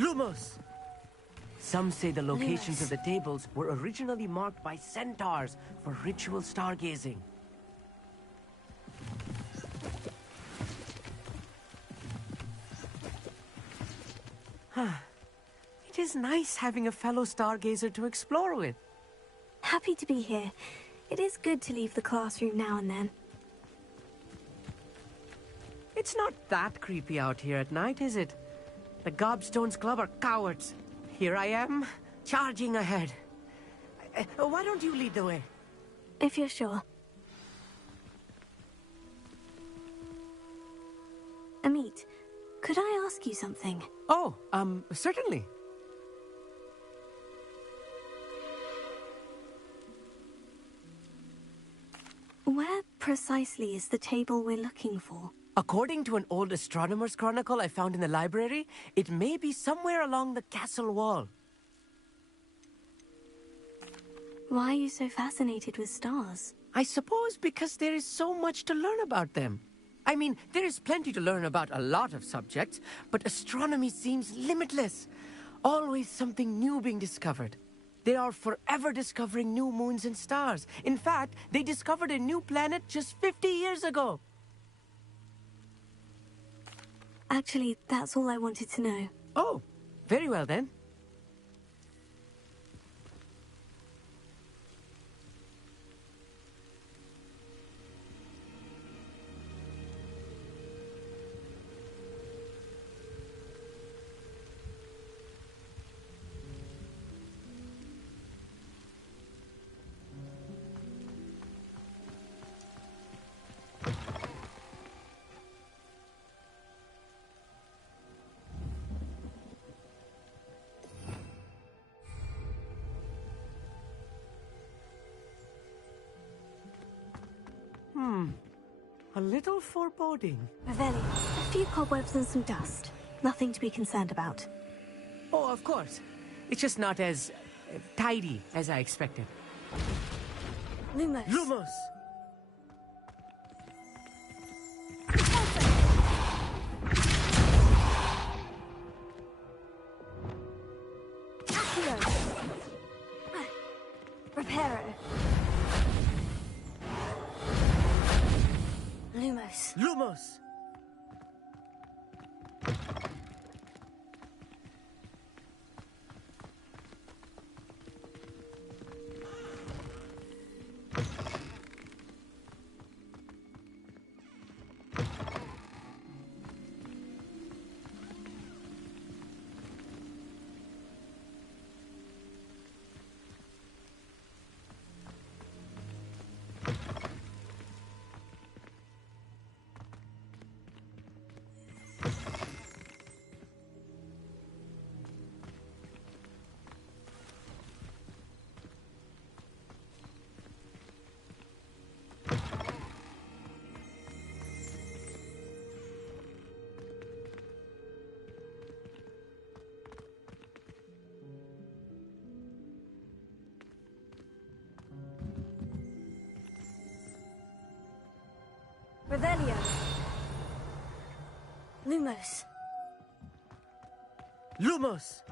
Lumos! Some say the locations of the tables were originally marked by centaurs for ritual stargazing. It is nice having a fellow stargazer to explore with. Happy to be here. It is good to leave the classroom now and then. It's not that creepy out here at night, is it? The Gobstones Club are cowards. Here I am, charging ahead. Why don't you lead the way? If you're sure. Amit, could I ask you something? Oh, certainly. Where precisely is the table we're looking for? According to an old astronomer's chronicle I found in the library, it may be somewhere along the castle wall. Why are you so fascinated with stars? I suppose because there is so much to learn about them. I mean, there is plenty to learn about a lot of subjects, but astronomy seems limitless. Always something new being discovered. They are forever discovering new moons and stars. In fact, they discovered a new planet just 50 years ago. Actually, that's all I wanted to know. Oh, very well then. A little foreboding. Ravelli, a few cobwebs and some dust. Nothing to be concerned about. Oh, of course. It's just not as tidy as I expected. Lumos. Lumos! Accio. Reparo. Lumos. Lumos! Revelio. Lumos. Lumos!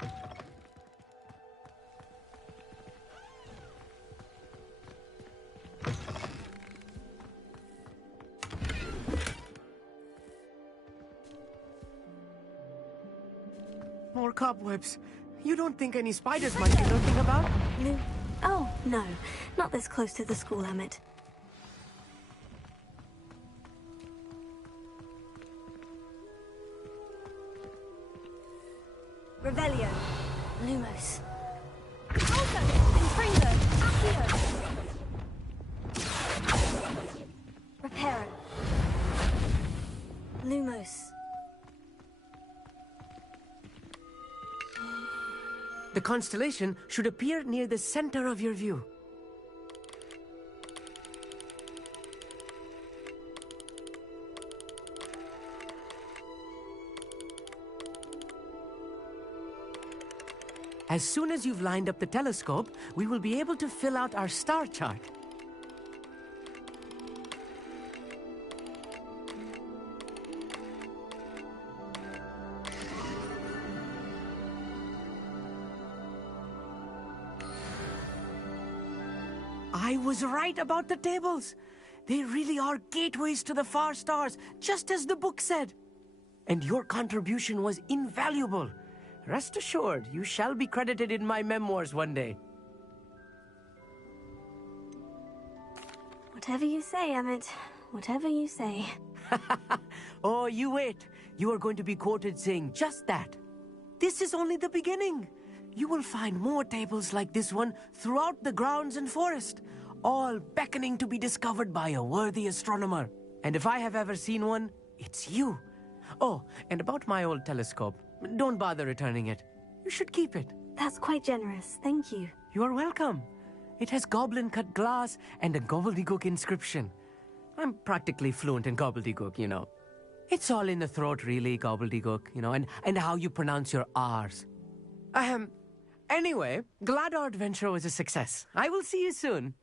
More cobwebs. You don't think any spiders might be lurking about? Oh, no. Not this close to the school, Emmett. Revelio. Lumos. Alto! Infringo! Accio! Reparo. Lumos. The constellation should appear near the center of your view. As soon as you've lined up the telescope, we will be able to fill out our star chart. I was right about the tables. They really are gateways to the far stars, just as the book said. And your contribution was invaluable. Rest assured, you shall be credited in my memoirs one day. Whatever you say, Emmett. Whatever you say. Oh, you wait. You are going to be quoted saying just that. This is only the beginning. You will find more tables like this one throughout the grounds and forest, all beckoning to be discovered by a worthy astronomer. And if I have ever seen one, it's you. Oh, and about my old telescope, don't bother returning it. You should keep it. That's quite generous, thank you. You are welcome. It has goblin-cut glass and a gobbledygook inscription. I'm practically fluent in gobbledygook, you know. It's all in the throat, really, gobbledygook, you know, and how you pronounce your R's. Anyway, glad our adventure was a success. I will see you soon.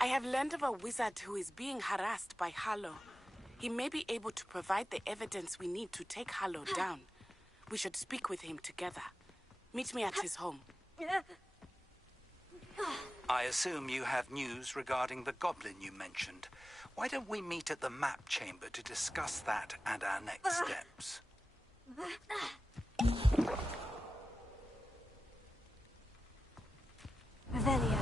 I have learned of a wizard who is being harassed by Harlow. He may be able to provide the evidence we need to take Harlow down. We should speak with him together. Meet me at his home. I assume you have news regarding the goblin you mentioned. Why don't we meet at the map chamber to discuss that and our next steps? Revelio.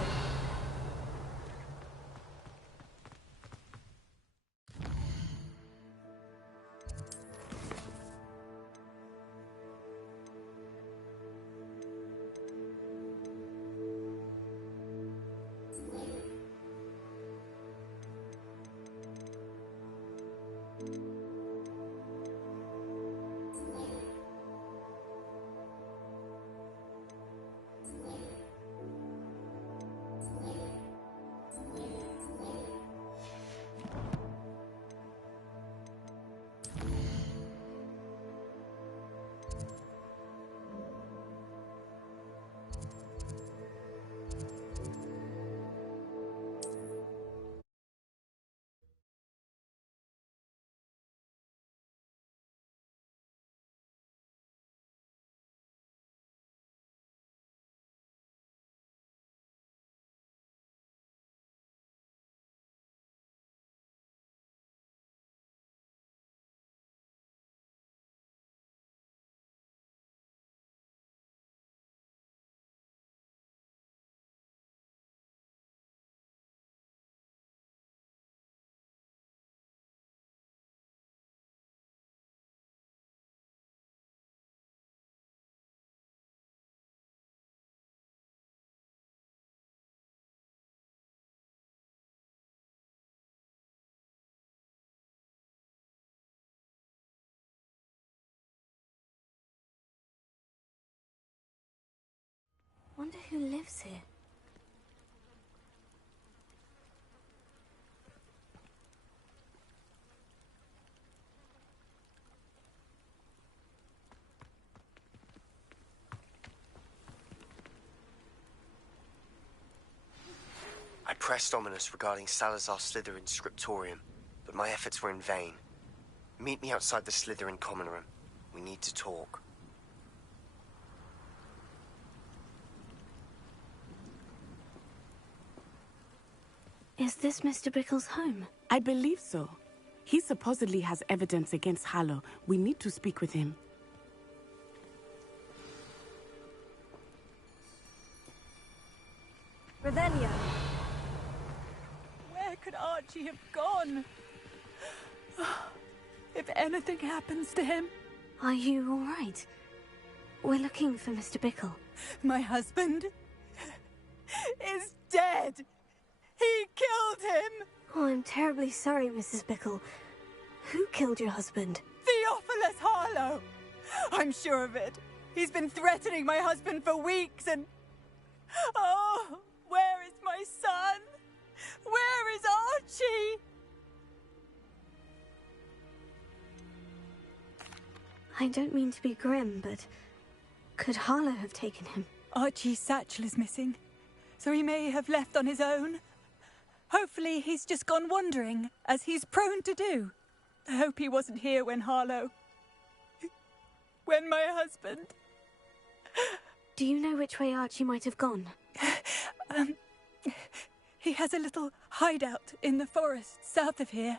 Wonder who lives here. I pressed Ominous regarding Salazar Slytherin's scriptorium, but my efforts were in vain. Meet me outside the Slytherin common room. We need to talk. Is this Mr. Brickle's home? I believe so. He supposedly has evidence against Harlow. We need to speak with him. Archie have gone? If anything happens to him... Are you all right? We're looking for Mr. Bickle. My husband is dead. He killed him. Oh, I'm terribly sorry, Mrs. Bickle. Who killed your husband? Theophilus Harlow. I'm sure of it. He's been threatening my husband for weeks and... Oh, where is my son? Where is Archie? I don't mean to be grim, but could Harlow have taken him? Archie's satchel is missing, so he may have left on his own. Hopefully he's just gone wandering, as he's prone to do. I hope he wasn't here when when my husband... Do you know which way Archie might have gone? He has a little hideout in the forest south of here.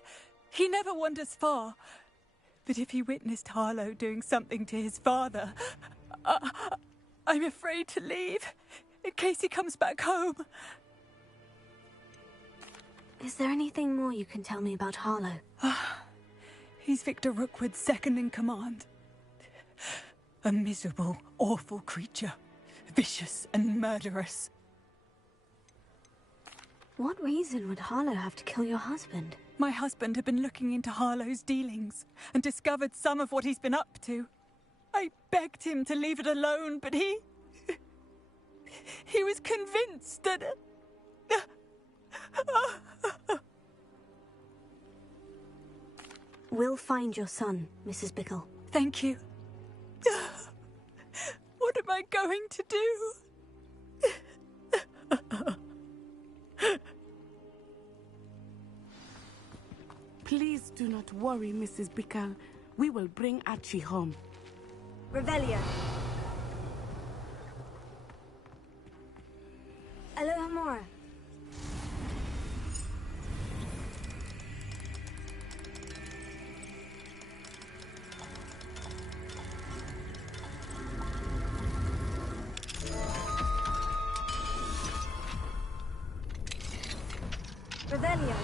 He never wanders far. But if he witnessed Harlow doing something to his father, I'm afraid to leave, in case he comes back home. Is there anything more you can tell me about Harlow? He's Victor Rookwood's second in command. A miserable, awful creature. Vicious and murderous. What reason would Harlow have to kill your husband? My husband had been looking into Harlow's dealings and discovered some of what he's been up to. I begged him to leave it alone, but he was convinced that... We'll find your son, Mrs. Bickle. Thank you. What am I going to do? Please do not worry, Mrs. Bickle. We will bring Archie home. Revelio. Alohomora. Revelio.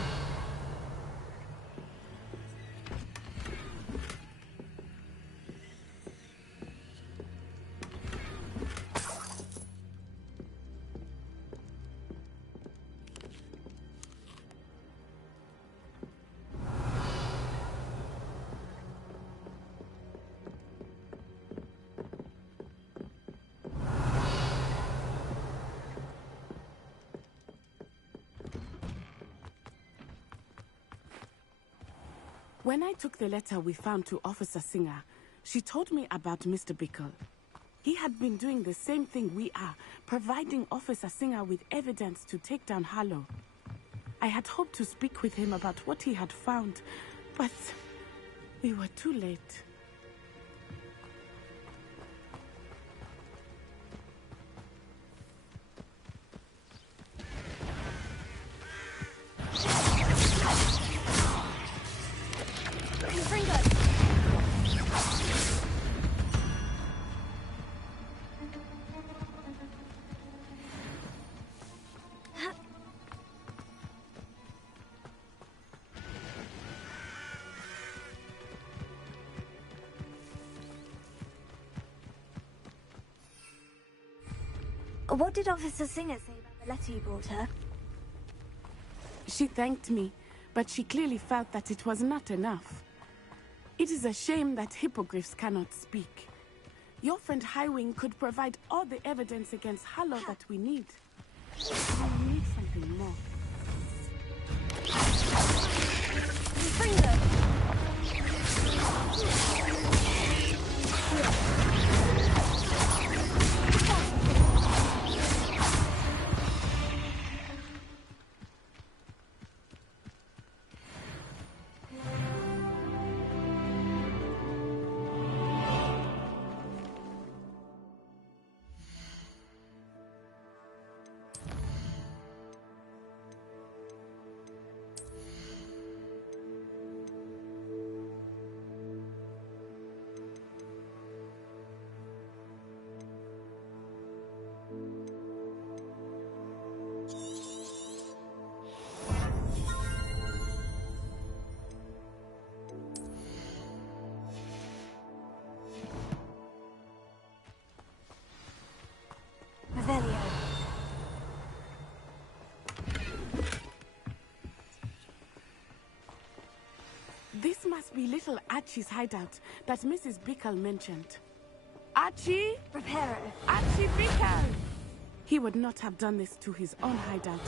When I took the letter we found to Officer Singer, she told me about Mr. Bickle. He had been doing the same thing we are, providing Officer Singer with evidence to take down Harlow. I had hoped to speak with him about what he had found, but we were too late. What did Officer Singer say about the letter you brought her? She thanked me, but she clearly felt that it was not enough. It is a shame that hippogriffs cannot speak. Your friend Highwing could provide all the evidence against Harlow that we need. We need something more. This must be little Archie's hideout that Mrs. Bickle mentioned. Archie? Reparo. Archie Bickle! He would not have done this to his own hideout.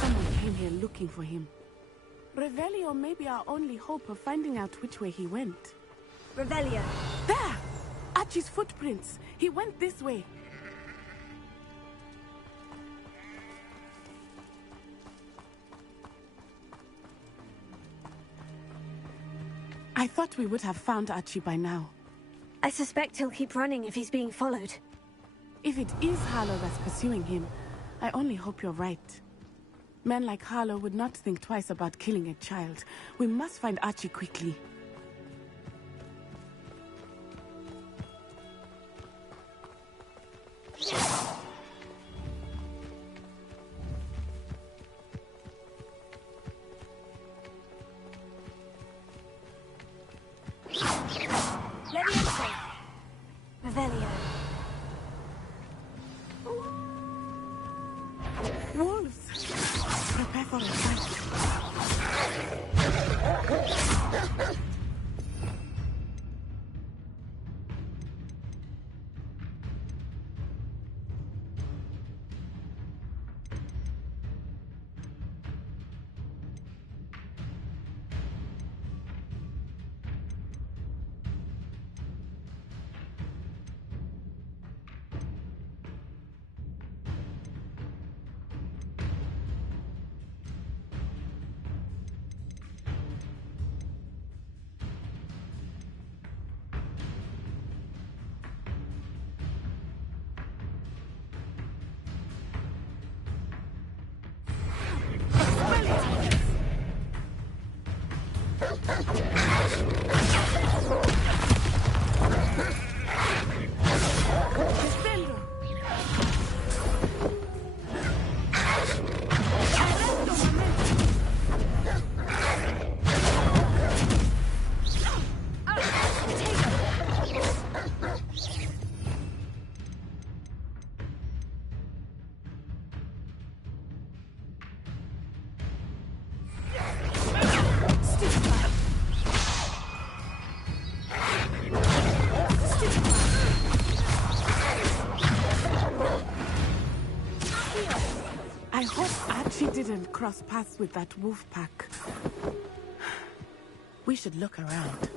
Someone came here looking for him. Revelio may be our only hope of finding out which way he went. Revelio. There! Archie's footprints. He went this way. I thought we would have found Archie by now. I suspect he'll keep running if he's being followed. If it is Harlow that's pursuing him, I only hope you're right. Men like Harlow would not think twice about killing a child. We must find Archie quickly. Revelio. Wolves! Prepare for a fight. I hope Archie didn't cross paths with that wolf pack. We should look around.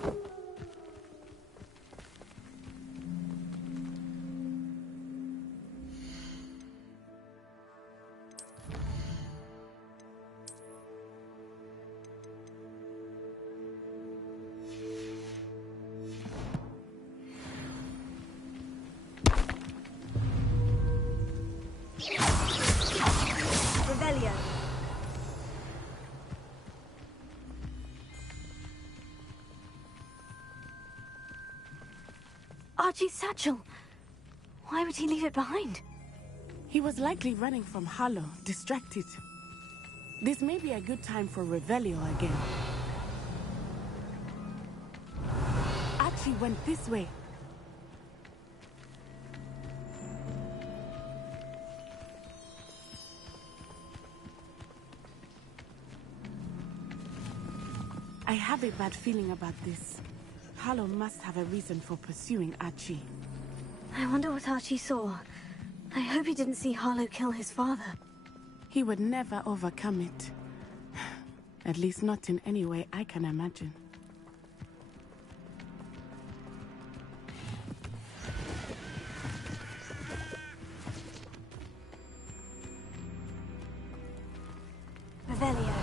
Revelio. Archie's satchel. Why would he leave it behind? He was likely running from Harlow, distracted. This may be a good time for Revelio again. Archie went this way. I have a bad feeling about this. Harlow must have a reason for pursuing Archie. I wonder what Archie saw. I hope he didn't see Harlow kill his father. He would never overcome it. At least not in any way I can imagine. Revelio.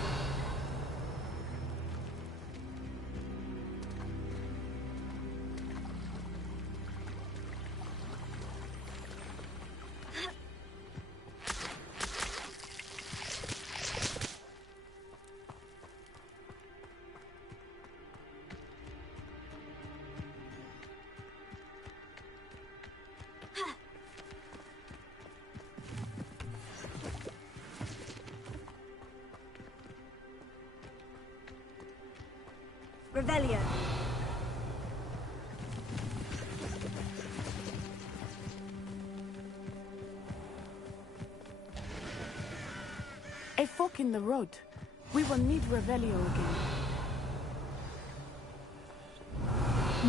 Revelio. A fork in the road. We will need Revelio again.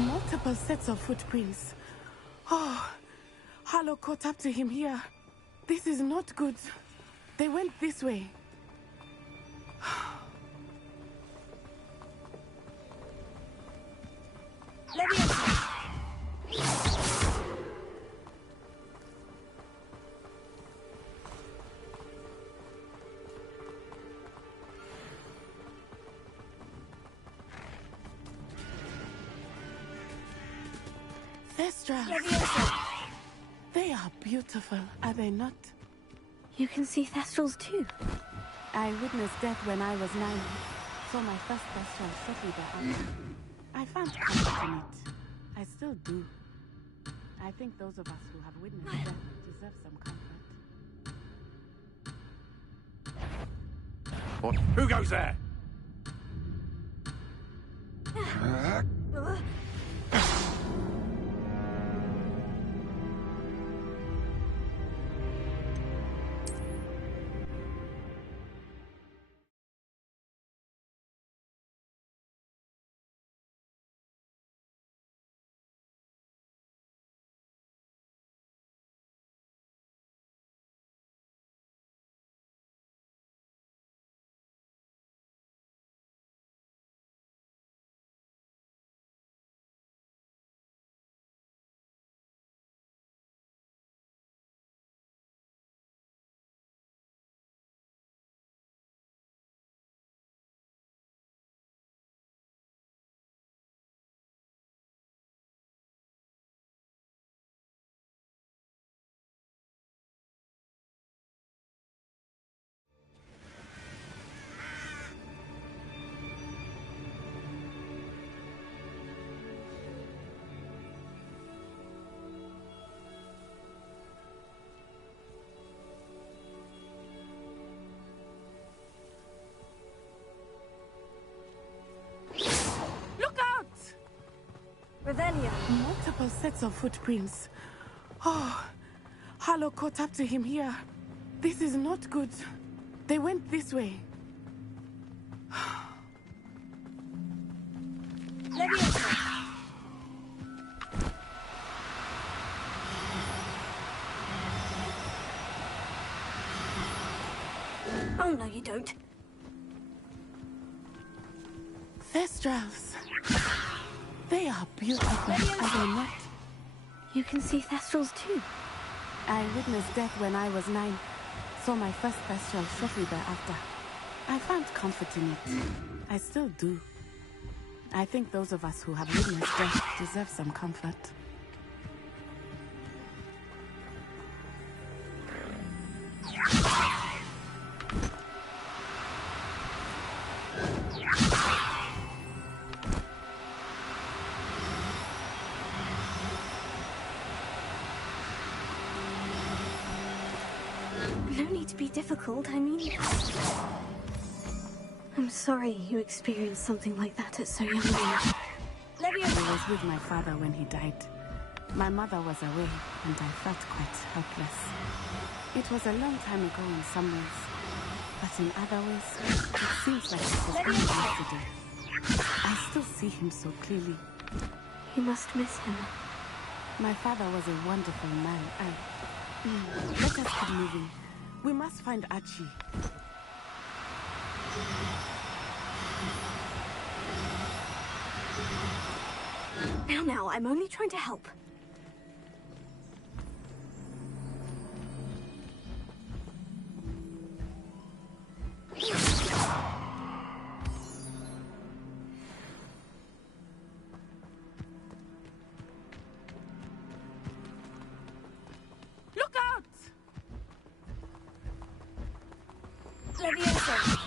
Multiple sets of footprints. Oh, Harlow caught up to him here. This is not good. They went this way. Thestrals. They are beautiful, are they not? You can see Thestrals too. I witnessed death when I was 9. Saw my first Thestral shortly thereafter. I found comfort in it. I still do. I think those of us who have witnessed death deserve some comfort. What? Who goes there? Revelio. Multiple sets of footprints. Oh, Harlow caught up to him here. This is not good. They went this way. Oh, no, you don't. Thestrals. They are beautiful, are they not? You can see Thestrals too. I witnessed death when I was 9. Saw my first Thestral shortly thereafter. I found comfort in it. I still do. I think those of us who have witnessed death deserve some comfort. No need to be difficult, I mean... I'm sorry you experienced something like that at so young an age. I was with my father when he died. My mother was away, and I felt quite helpless. It was a long time ago in some ways, but in other ways, it seems like it was only yesterday. I still see him so clearly. You must miss him. My father was a wonderful man. Let us keep moving. We must find Archie. Now, I'm only trying to help. Look out! Levioso.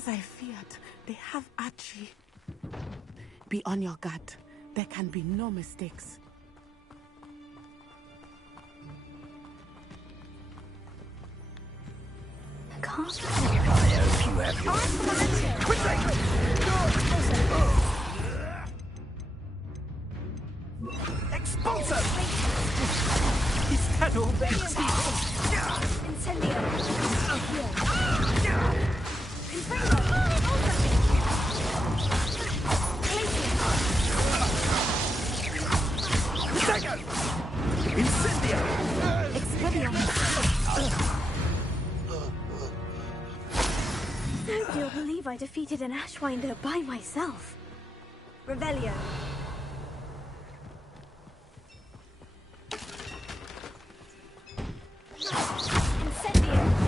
As I feared, they have Archie. Be on your guard. There can be no mistakes. I can't. I hope you have your... Expulsor! Is that all there is? Incendio! Nobody will believe I defeated an Ashwinder by myself. Revelio. Incendio.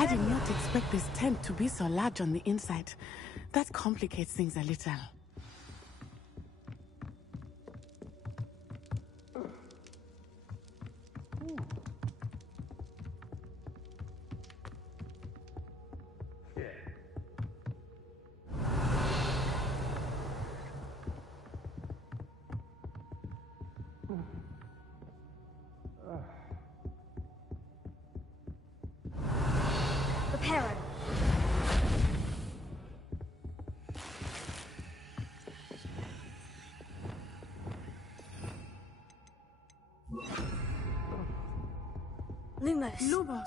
I did not expect this tent to be so large on the inside. That complicates things a little. Reparo. Lumos.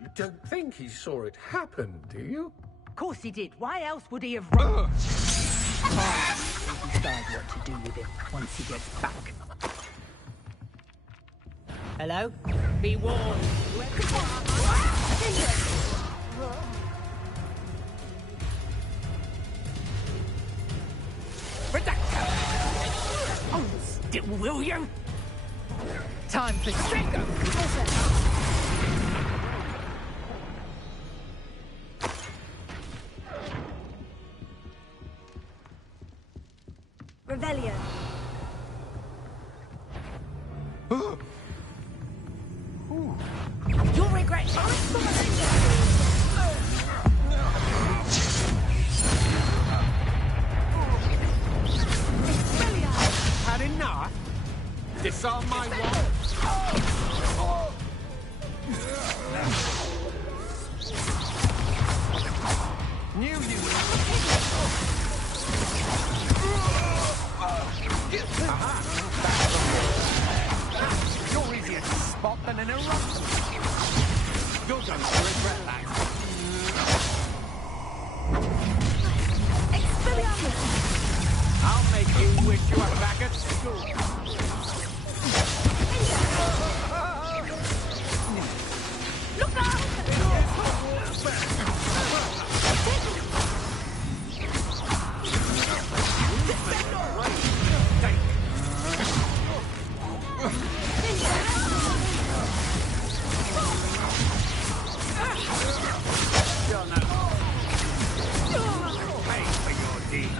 You don't think he saw it happen, do you? Of course he did. Why else would he have run? He'll decide what to do with him once he gets back. Hello? Be warned. Oh, still will you? Time for Stringo! Revelio. You'll regret Had enough? Disarm my wall? New You're easier to spot than an eruption. You're going to regret that. I'll make you wish you were back at school. Look out! Pay for your deed.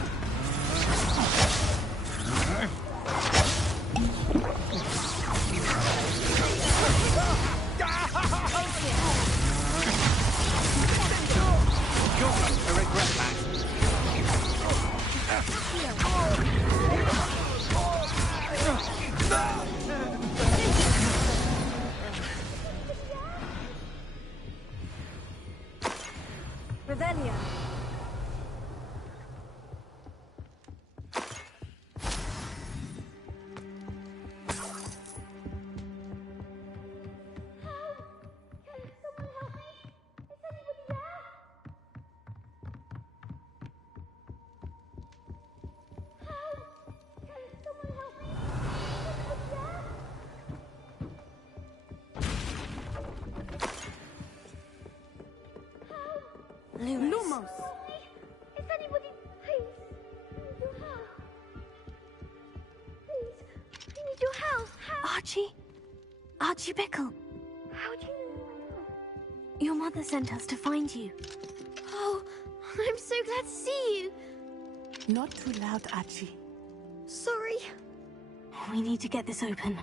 Revelio. Lumos! Is anybody... Please. I need your help. Archie? Archie Bickle. How do you know? Your mother sent us to find you. Oh, I'm so glad to see you. Not too loud, Archie. Sorry. We need to get this open.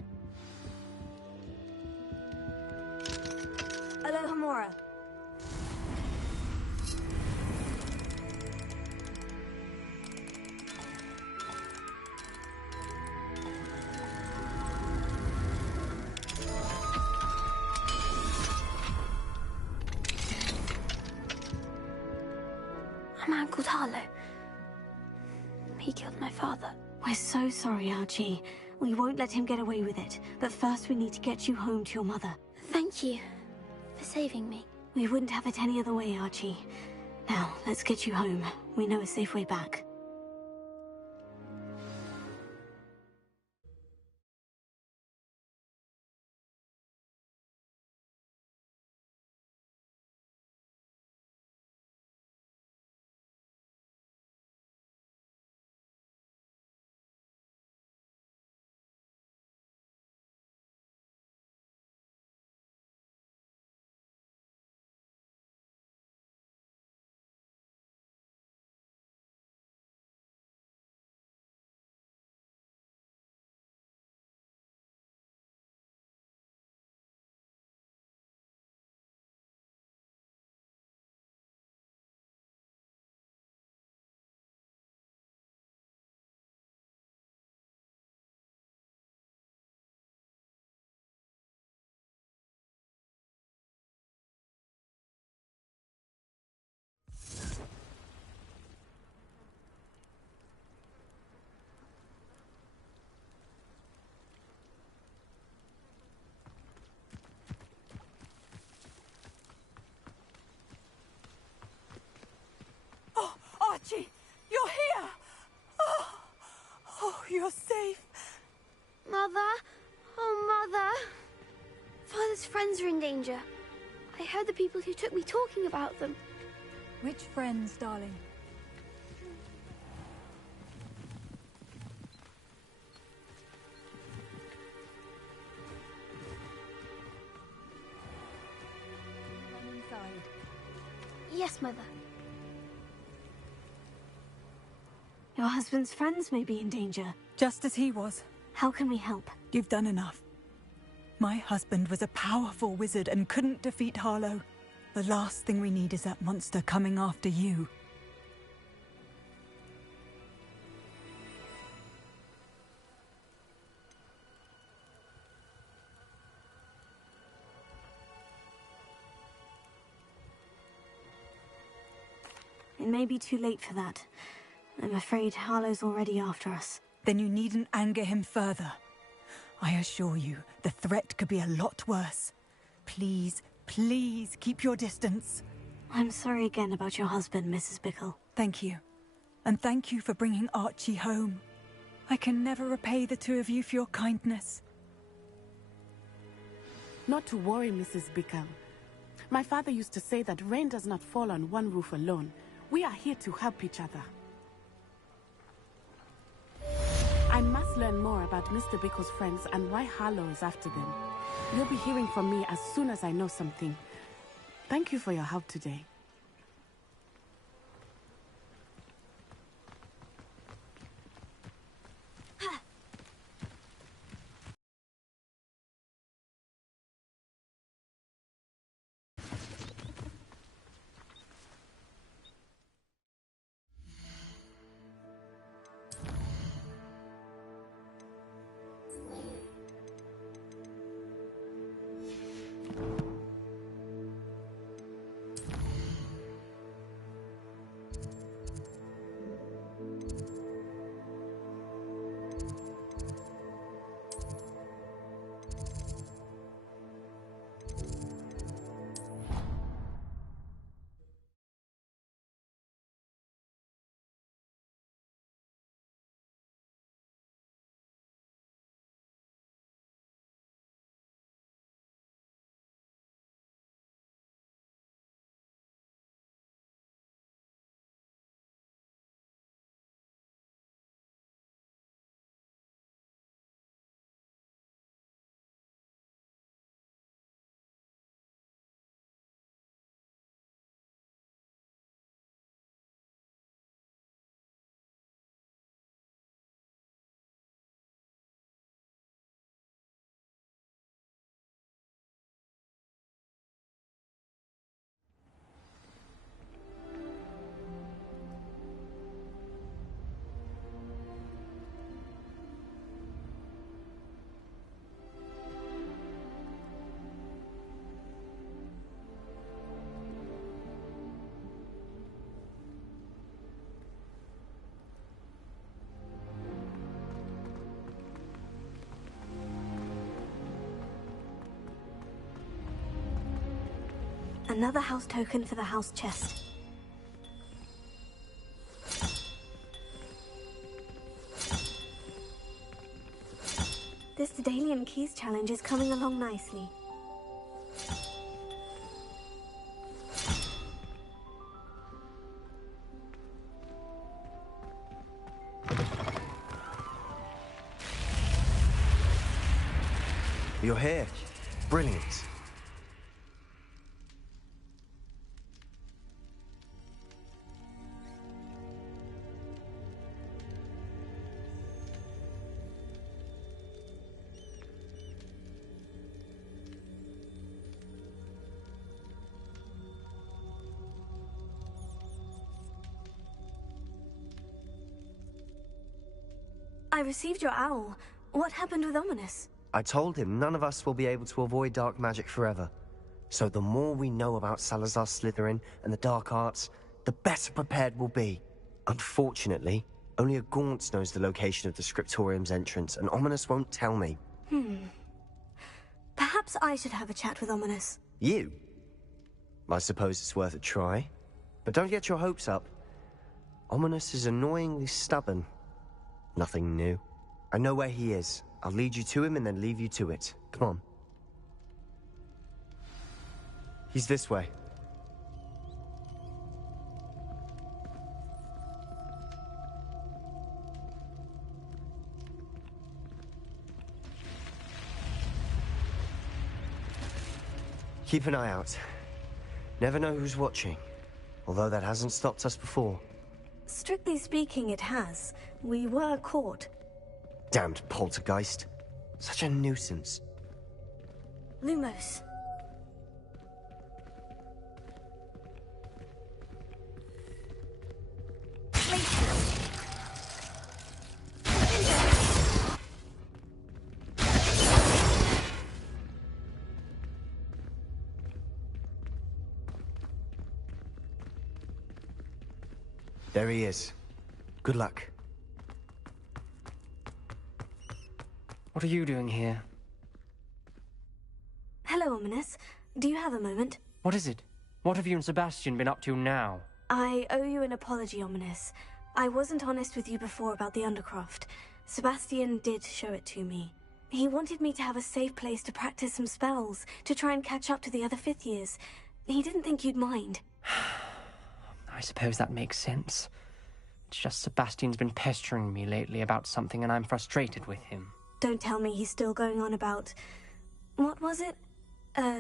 Alohomora. My Uncle Tarlo. He killed my father. We're so sorry, Archie. We won't let him get away with it. But first we need to get you home to your mother. Thank you for saving me. We wouldn't have it any other way, Archie. Now, let's get you home. We know a safe way back. Archie, you're here! Oh, you're safe. Mother? Oh, Mother. Father's friends are in danger. I heard the people who took me talking about them. Which friends, darling? Run inside. Yes, Mother. Your husband's friends may be in danger. Just as he was. How can we help? You've done enough. My husband was a powerful wizard and couldn't defeat Harlow. The last thing we need is that monster coming after you. It may be too late for that. I'm afraid Harlow's already after us. Then you needn't anger him further. I assure you, the threat could be a lot worse. Please, please keep your distance. I'm sorry again about your husband, Mrs. Bickle. Thank you. And thank you for bringing Archie home. I can never repay the two of you for your kindness. Not to worry, Mrs. Bickle. My father used to say that rain does not fall on one roof alone. We are here to help each other. I must learn more about Mr. Bickle's friends and why Harlow is after them. You'll be hearing from me as soon as I know something. Thank you for your help today. Another house token for the house chest. This Daedalian Keys challenge is coming along nicely. You're here. Brilliant. I received your owl. What happened with Ominous? I told him none of us will be able to avoid dark magic forever. So the more we know about Salazar Slytherin and the dark arts, the better prepared we'll be. Unfortunately, only a Gaunt knows the location of the Scriptorium's entrance, and Ominous won't tell me. Perhaps I should have a chat with Ominous. You? I suppose it's worth a try. But don't get your hopes up. Ominous is annoyingly stubborn. Nothing new. I know where he is. I'll lead you to him and then leave you to it. Come on. He's this way. Keep an eye out. Never know who's watching. Although that hasn't stopped us before. Strictly speaking, it has. We were caught. Damned poltergeist. Such a nuisance. Lumos. There he is. Good luck. What are you doing here? Hello, Ominous. Do you have a moment? What is it? What have you and Sebastian been up to now? I owe you an apology, Ominous. I wasn't honest with you before about the Undercroft. Sebastian did show it to me. He wanted me to have a safe place to practice some spells, to try and catch up to the other fifth years. He didn't think you'd mind. I suppose that makes sense. It's just Sebastian's been pestering me lately about something and I'm frustrated with him. Don't tell me he's still going on about... What was it?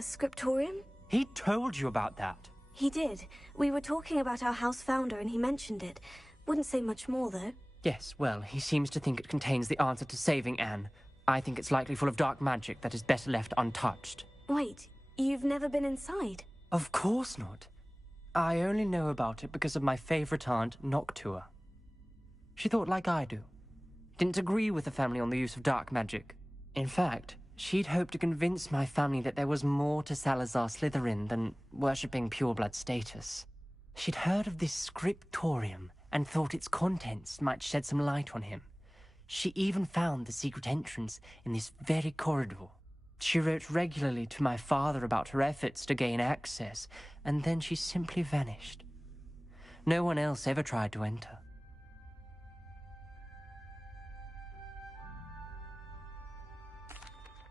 Scriptorium? He told you about that? He did. We were talking about our house founder and he mentioned it. Wouldn't say much more, though. Yes, well, he seems to think it contains the answer to saving Anne. I think it's likely full of dark magic that is better left untouched. Wait, you've never been inside? Of course not. I only know about it because of my favorite aunt, Noctua. She thought like I do. Didn't agree with the family on the use of dark magic. In fact, she'd hoped to convince my family that there was more to Salazar Slytherin than worshipping pureblood status. She'd heard of this scriptorium and thought its contents might shed some light on him. She even found the secret entrance in this very corridor. She wrote regularly to my father about her efforts to gain access, and then she simply vanished. No one else ever tried to enter.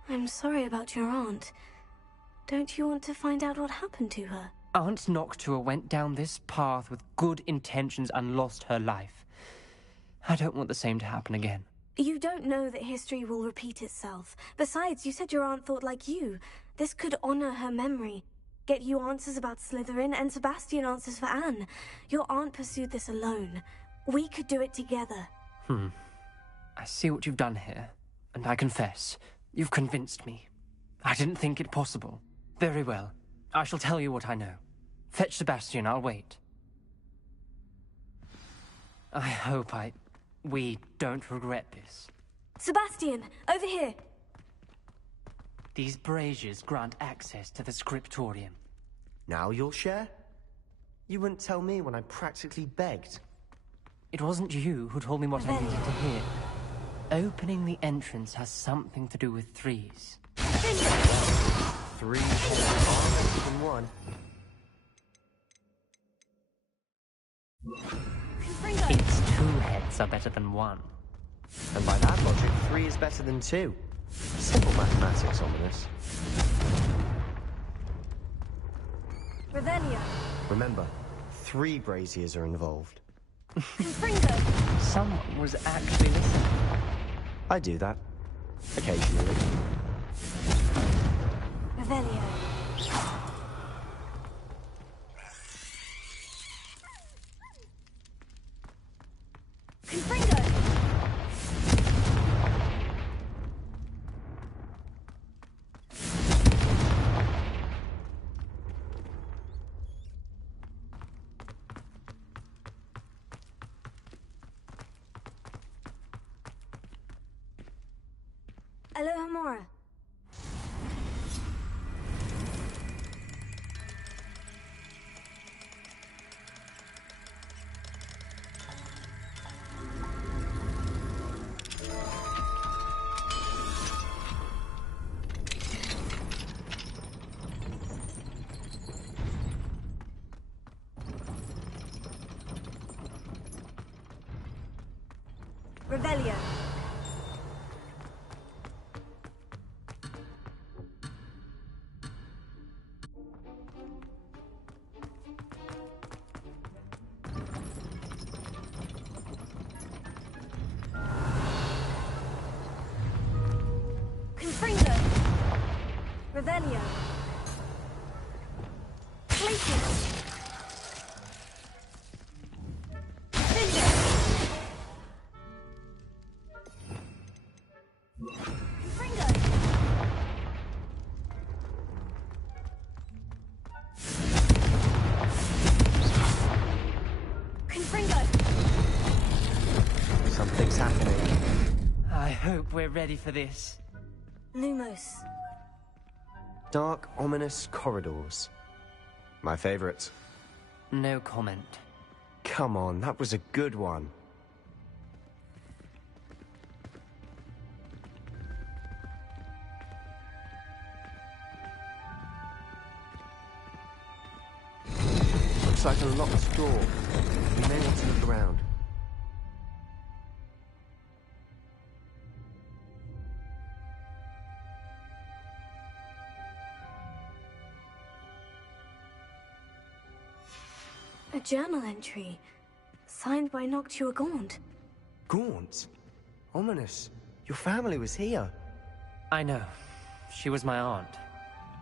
I'm sorry about your aunt. Don't you want to find out what happened to her? Aunt Noctua went down this path with good intentions and lost her life. I don't want the same to happen again. You don't know that history will repeat itself. Besides, you said your aunt thought like you. This could honor her memory. Get you answers about Slytherin and Sebastian answers for Anne. Your aunt pursued this alone. We could do it together. I see what you've done here, and I confess, you've convinced me. I didn't think it possible. Very well. I shall tell you what I know. Fetch Sebastian, I'll wait. I hope we don't regret this. Sebastian, over here! These braziers grant access to the scriptorium. Now you'll share? You wouldn't tell me when I practically begged. It wasn't you who told me what I needed to hear. Opening the entrance has something to do with threes. 3 heads are better than 1. It's 2 heads are better than 1. And by that logic, 3 is better than 2. Simple mathematics, Ominous. Revelio. Remember, 3 braziers are involved. Confringo. Someone was actually listening. I do that. Occasionally. Revelio. Confringo. Alohomora. Revelio. Confringo. Revelio. Glacius. Confringo. Confringo. Confringo. Something's happening. I hope we're ready for this. Lumos. Dark, ominous corridors. My favorite. No comment. Come on, that was a good one. Looks like a locked door. We may want to look around. A journal entry. Signed by Noctua Gaunt. Gaunt? Ominous. Your family was here. I know. She was my aunt.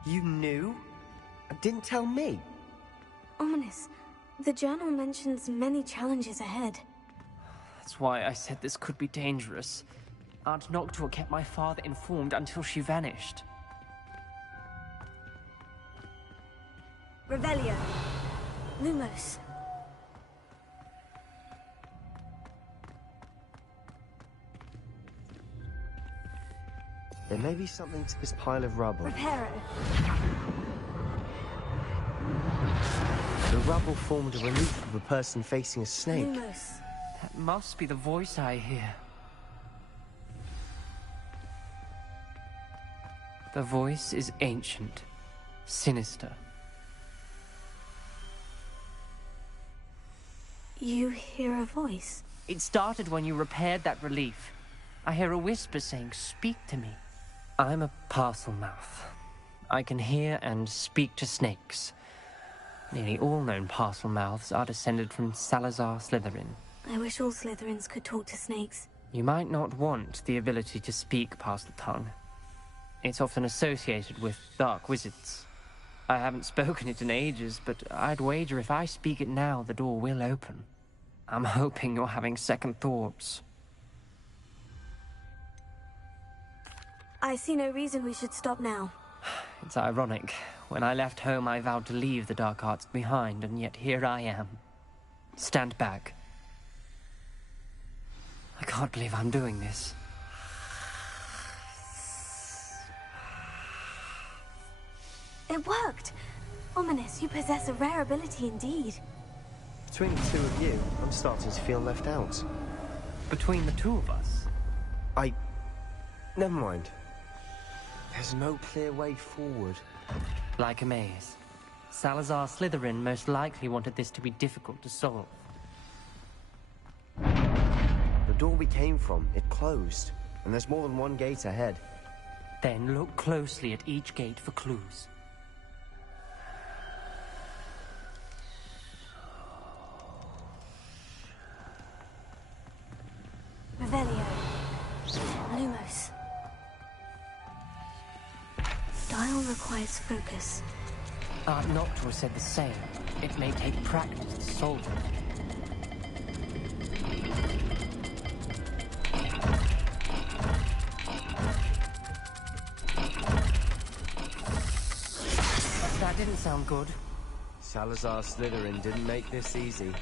You knew? And didn't tell me? Ominous. The journal mentions many challenges ahead. That's why I said this could be dangerous. Aunt Noctua kept my father informed until she vanished. Revelio. Lumos. There may be something to this pile of rubble. Reparo. The rubble formed a relief of a person facing a snake. Lumos. That must be the voice I hear. The voice is ancient, sinister. You hear a voice? It started when you repaired that relief. I hear a whisper saying, "Speak to me." I'm a parcel mouth. I can hear and speak to snakes. Nearly all known parcel mouths are descended from Salazar Slytherin. I wish all Slytherins could talk to snakes. You might not want the ability to speak parcel tongue. It's often associated with dark wizards. I haven't spoken it in ages, but I'd wager if I speak it now, the door will open. I'm hoping you're having second thoughts. I see no reason we should stop now. It's ironic. When I left home, I vowed to leave the dark arts behind, and yet here I am. Stand back. I can't believe I'm doing this. It worked! Ominous, you possess a rare ability indeed. Between the two of you, I'm starting to feel left out. Between the two of us? Never mind. There's no clear way forward. Like a maze. Salazar Slytherin most likely wanted this to be difficult to solve. door we came from, it closed. And there's more than one gate ahead. Then look closely at each gate for clues. Revelio. Lumos. Dial requires focus. Aunt Noctua said the same. It may take practice to solve it. That didn't sound good. Salazar Slytherin didn't make this easy.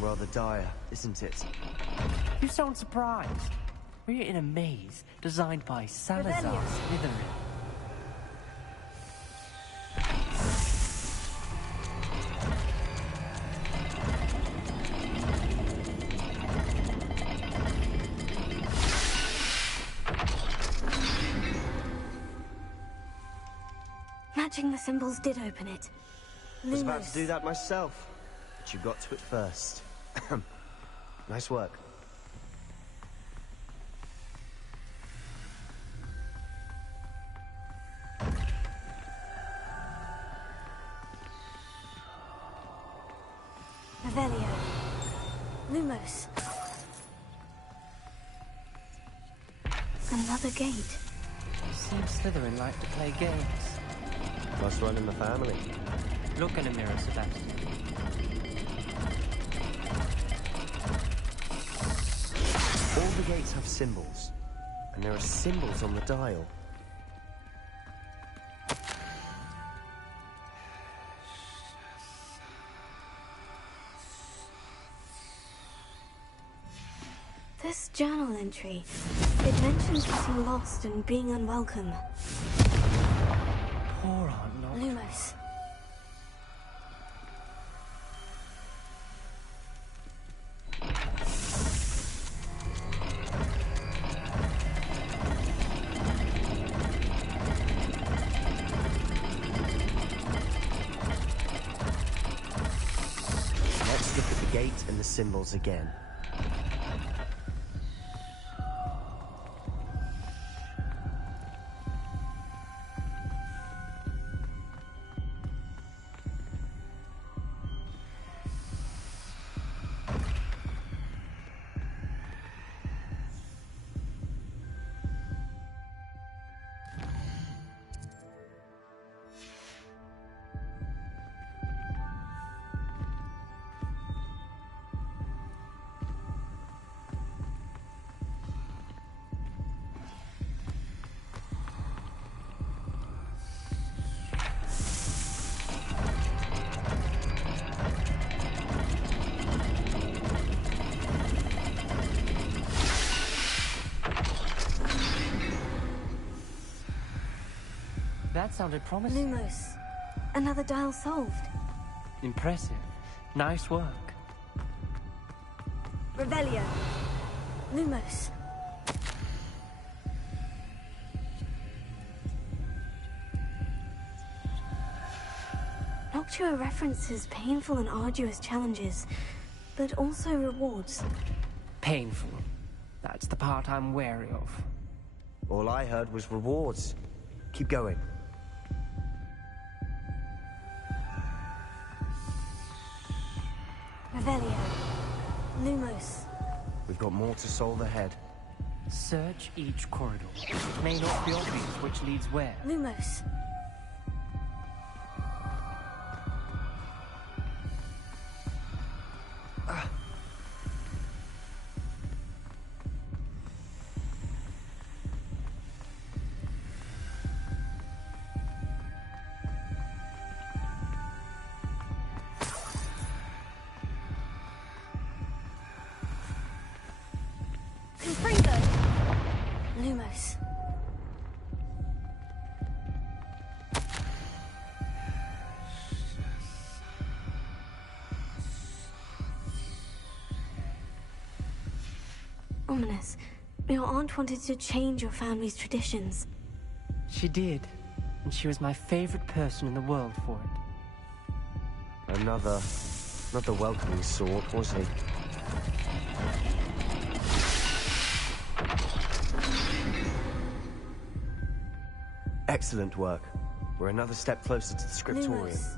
Rather dire, isn't it? You sound surprised. We're in a maze designed by Salazar Slytherin. Matching the symbols did open it. I was about to do that myself, but you got to it first. Nice work. Revelio. Lumos. Another gate. Seems Slytherin like to play games. Must run in the family. Look in a mirror, Sebastian. All the gates have symbols, and there are symbols on the dial. This journal entry, it mentions getting lost and being unwelcome. Poor Aunt Noctua. Lumos. Let's look at the gate and the symbols again. That sounded promising. Lumos. Another dial solved. Impressive. Nice work. Revelio. Lumos. Noctua references painful and arduous challenges, but also rewards. Painful. That's the part I'm wary of. All I heard was rewards. Keep going. Revelio. Lumos. We've got more to solve ahead. Search each corridor. It may not be obvious which leads where. Lumos. Lumos. Ominous, your aunt wanted to change your family's traditions. She did, and she was my favorite person in the world for it. Another welcoming sort, was he? Excellent work. We're another step closer to the scriptorium. Lumos.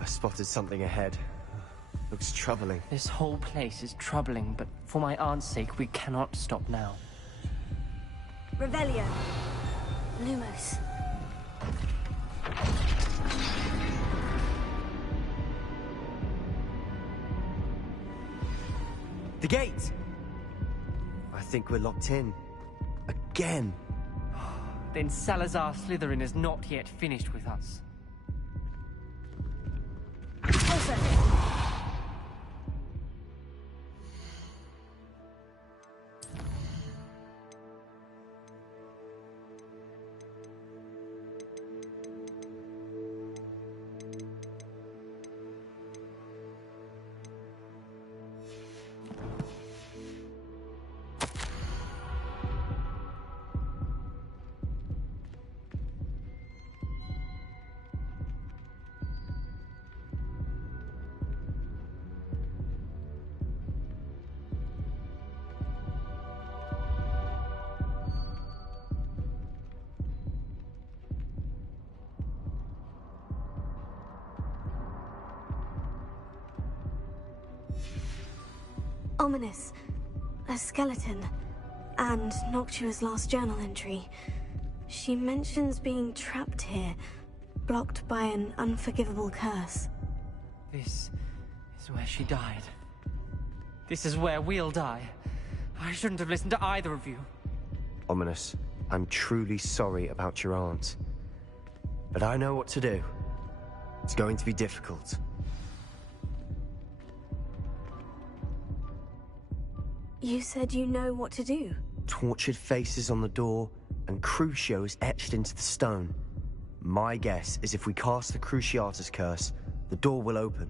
I spotted something ahead. Looks troubling. This whole place is troubling, but for my aunt's sake, we cannot stop now. Revelio. Lumos. The gate! I think we're locked in. Again. Then Salazar Slytherin is not yet finished with us. Open. Ominous. A skeleton. And Noctua's last journal entry. She mentions being trapped here, blocked by an unforgivable curse. This is where she died. This is where we'll die. I shouldn't have listened to either of you. Ominous, I'm truly sorry about your aunt. But I know what to do. It's going to be difficult. You said you know what to do. Tortured faces on the door, and Crucio is etched into the stone. My guess is if we cast the Cruciatus curse, the door will open.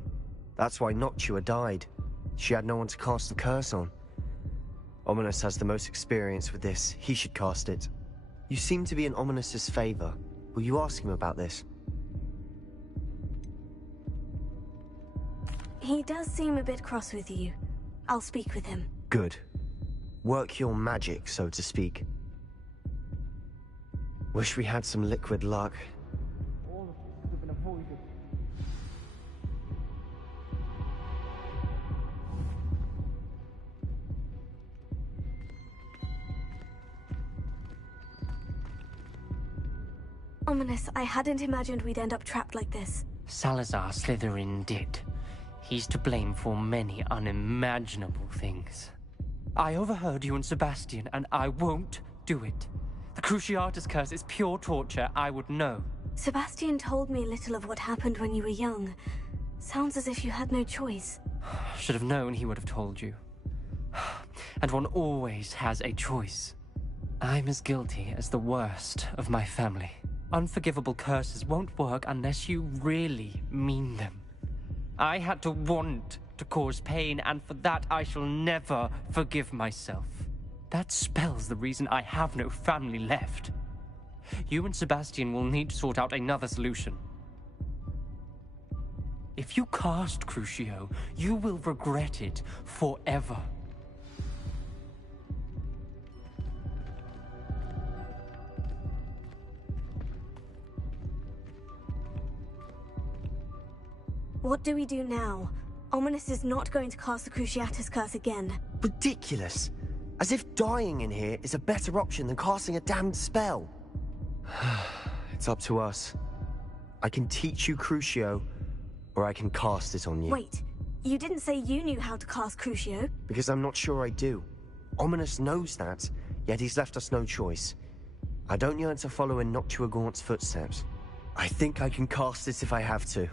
That's why Noctua died. She had no one to cast the curse on. Ominous has the most experience with this. He should cast it. You seem to be in Ominous's favor. Will you ask him about this? He does seem a bit cross with you. I'll speak with him. Good. Work your magic, so to speak. Wish we had some liquid luck. All of this could have been avoided. Ominous, I hadn't imagined we'd end up trapped like this. Salazar Slytherin did. He's to blame for many unimaginable things. I overheard you and Sebastian, and I won't do it. The Cruciatus curse is pure torture, I would know. Sebastian told me a little of what happened when you were young. Sounds as if you had no choice. Should have known he would have told you. And one always has a choice. I'm as guilty as the worst of my family. Unforgivable curses won't work unless you really mean them. I had to want to cause pain, and for that I shall never forgive myself. That spells the reason I have no family left. You and Sebastian will need to sort out another solution. If you cast Crucio, you will regret it forever. What do we do now? Ominous is not going to cast the Cruciatus curse again. Ridiculous! As if dying in here is a better option than casting a damned spell. It's up to us. I can teach you Crucio, or I can cast it on you. Wait, you didn't say you knew how to cast Crucio? Because I'm not sure I do. Ominous knows that, yet he's left us no choice. I don't yearn to follow in Noctua Gaunt's footsteps. I think I can cast it if I have to.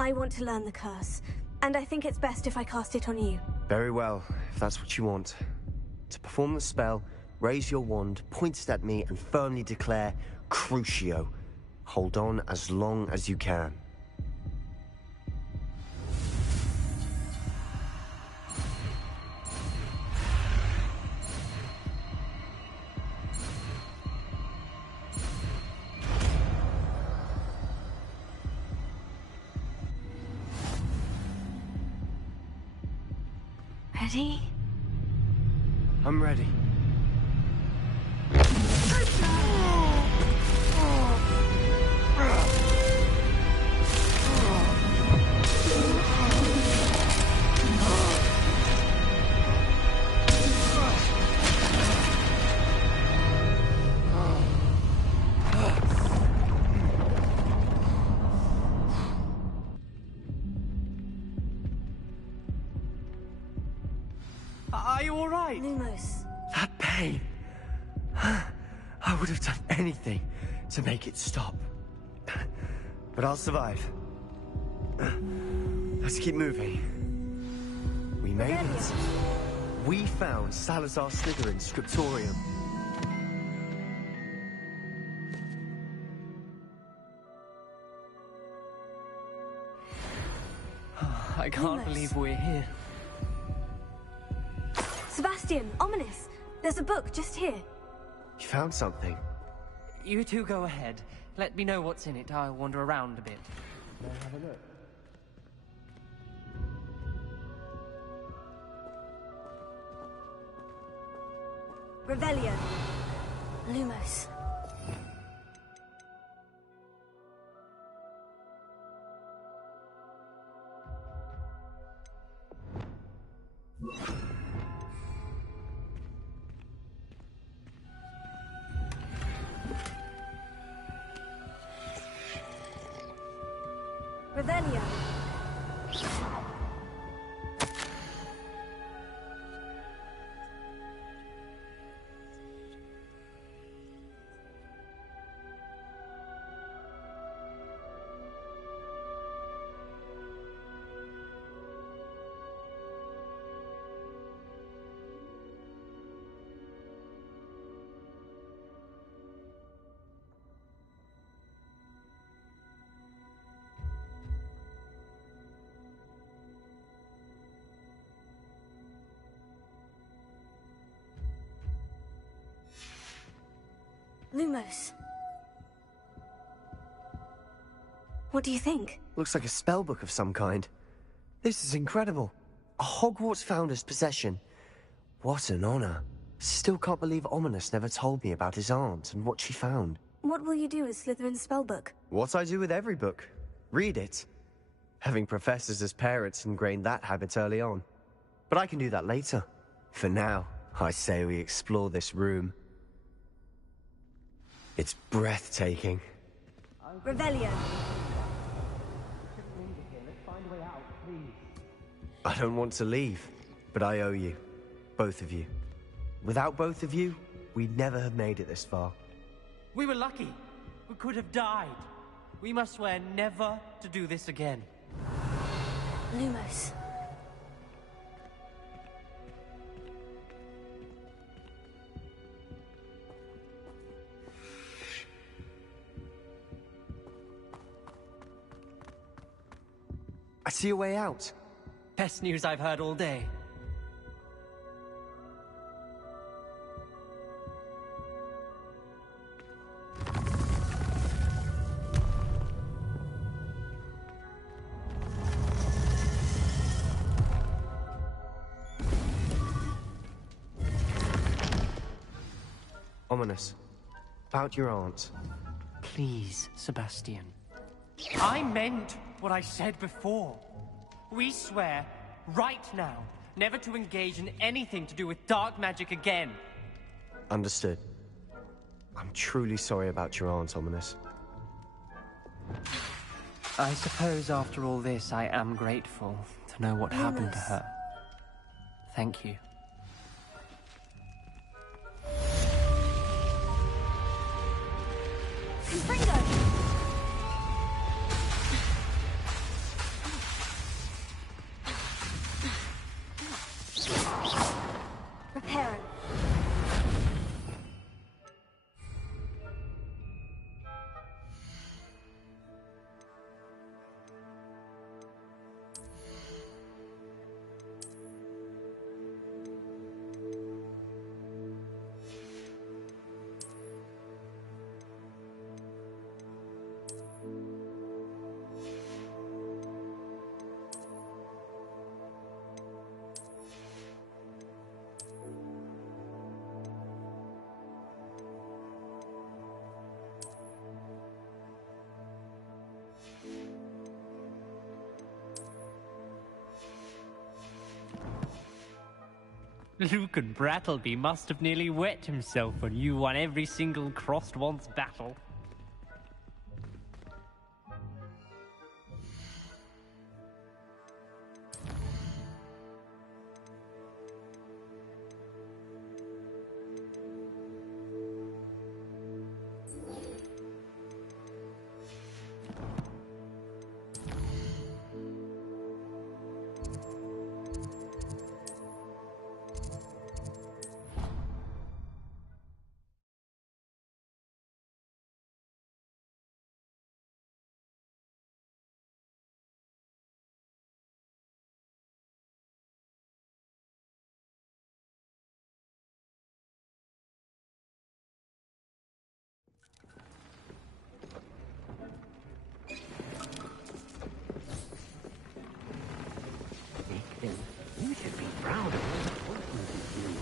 I want to learn the curse, and I think it's best if I cast it on you. Very well, if that's what you want. To perform the spell, raise your wand, point it at me, and firmly declare, Crucio. Hold on as long as you can. Ready? I'm ready. Are you all right? Lumos. That pain. I would have done anything to make it stop. But I'll survive. Let's keep moving. We made it. We found Salazar Slytherin's scriptorium. I can't believe we're here. Sebastian, Ominous. There's a book just here. You found something. You two go ahead. Let me know what's in it. I'll wander around a bit. Have a look. Revelio. Lumos. Revelio. Lumos. What do you think? Looks like a spellbook of some kind. This is incredible. A Hogwarts founder's possession. What an honor. Still can't believe Ominous never told me about his aunt and what she found. What will you do with Slytherin's spellbook? What I do with every book. Read it. Having professors as parents ingrained that habit early on. But I can do that later. For now, I say we explore this room. It's breathtaking. Revelio. I don't want to leave, but I owe you. Both of you. Without both of you, we'd never have made it this far. We were lucky. We could have died. We must swear never to do this again. Lumos. I see a way out. Best news I've heard all day. Ominous. About your aunt. Please, Sebastian. I meant what I said before. We swear, right now, never to engage in anything to do with dark magic again. Understood. I'm truly sorry about your aunt, Ominous. I suppose after all this, I am grateful to know what happened to her. Thank you. Lucan Brattleby must have nearly wet himself when you won every single crossed once battle. You should be proud of what you do.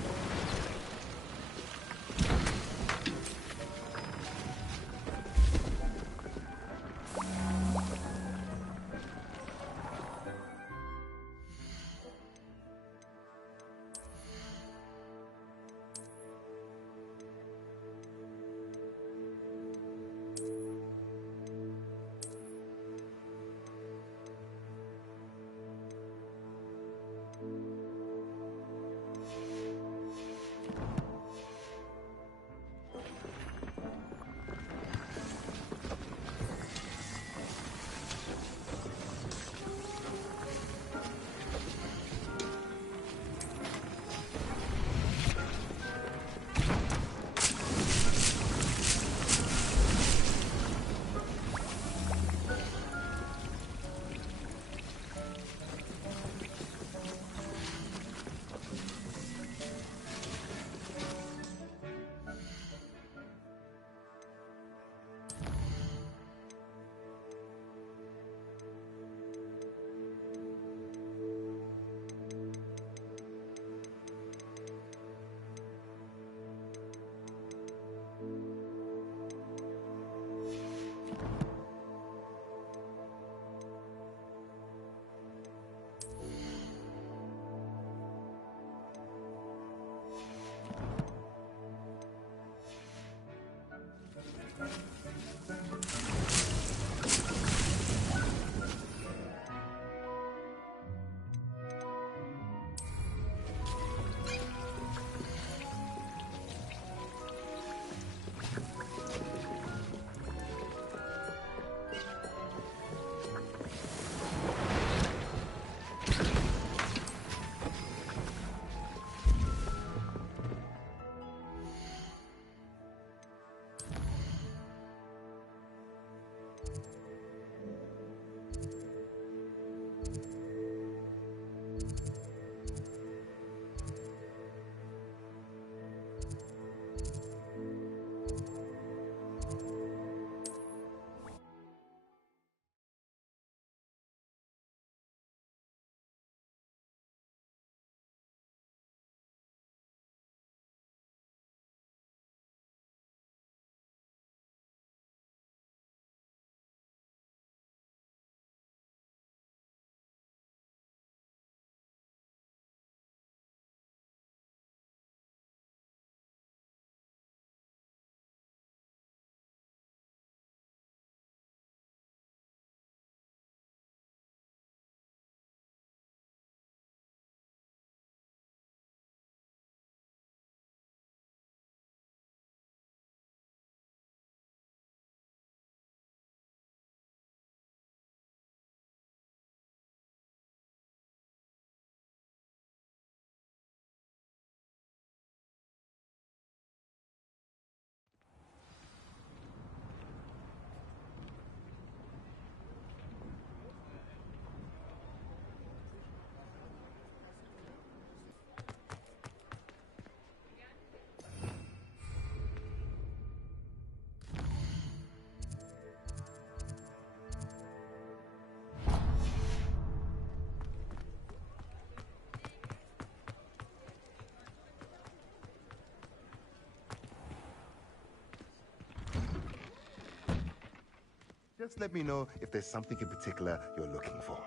Just let me know if there's something in particular you're looking for.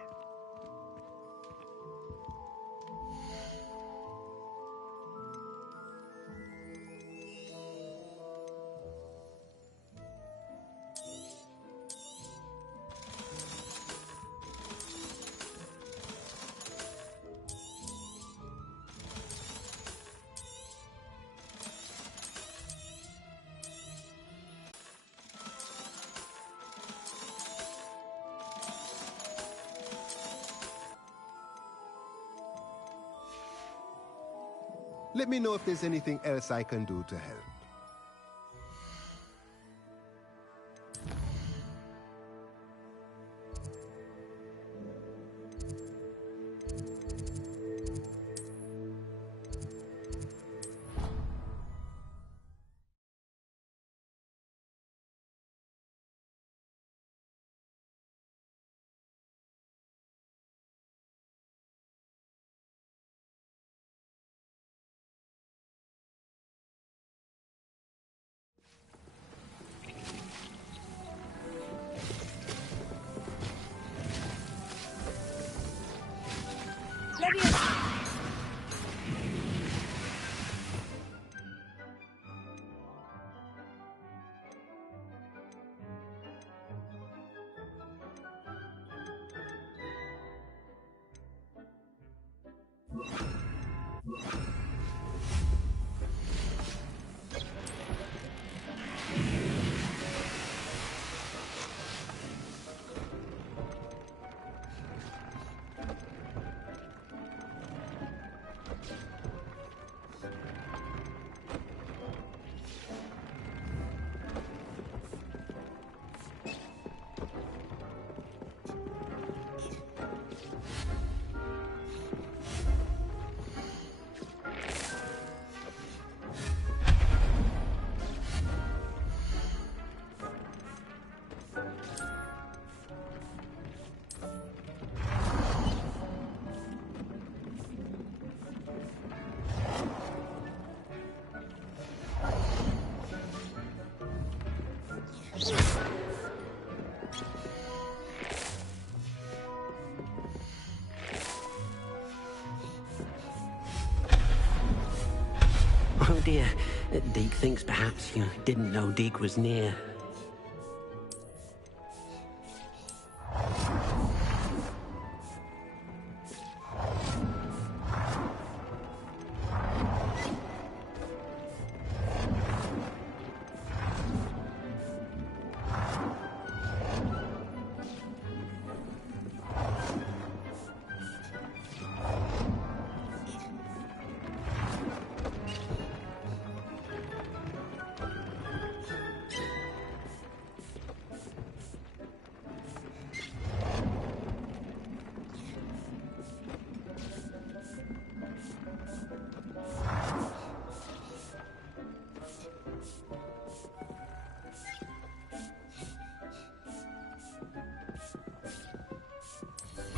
Let me know if there's anything else I can do to help. Oh dear. Deke thinks perhaps you didn't know Deke was near.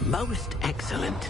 Most excellent.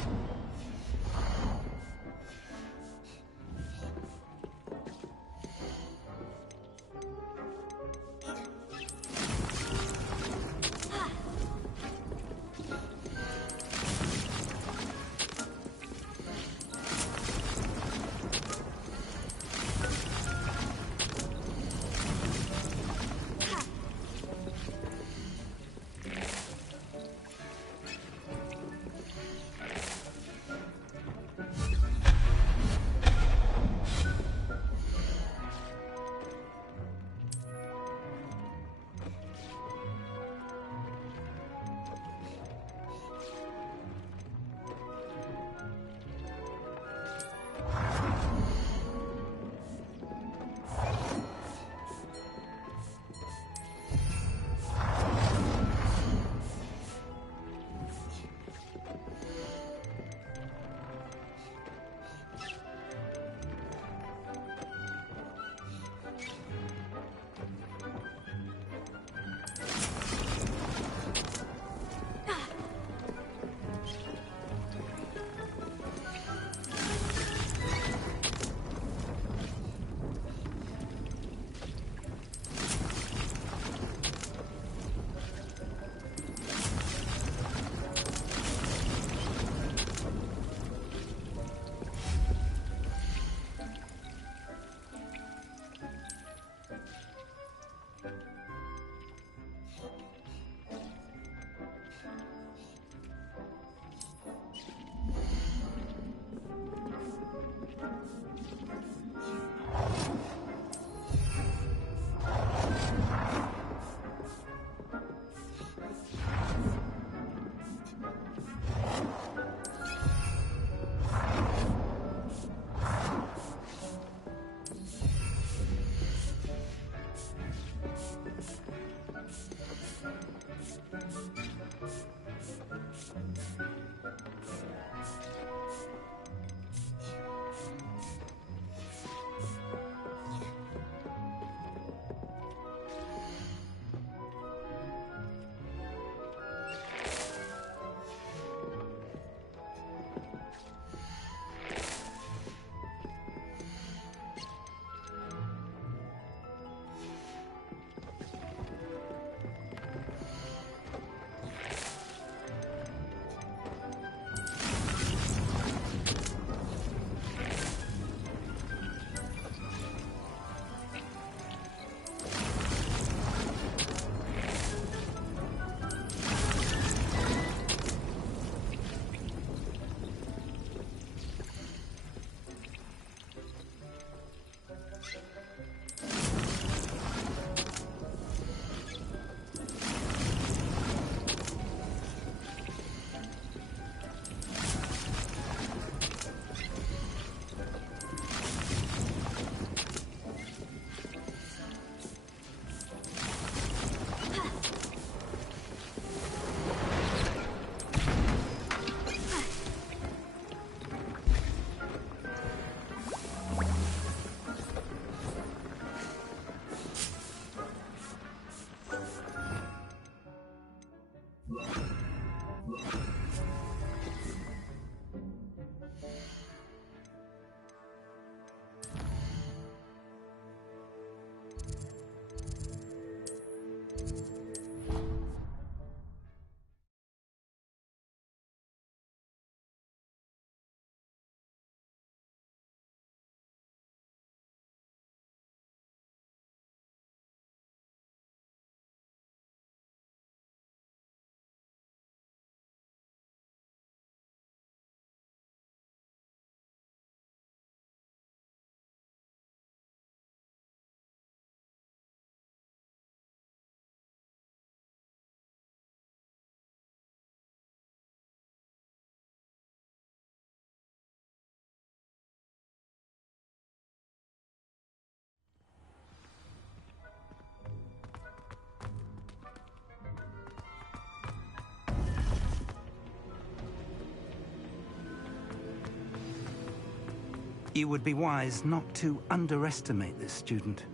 You would be wise not to underestimate this student.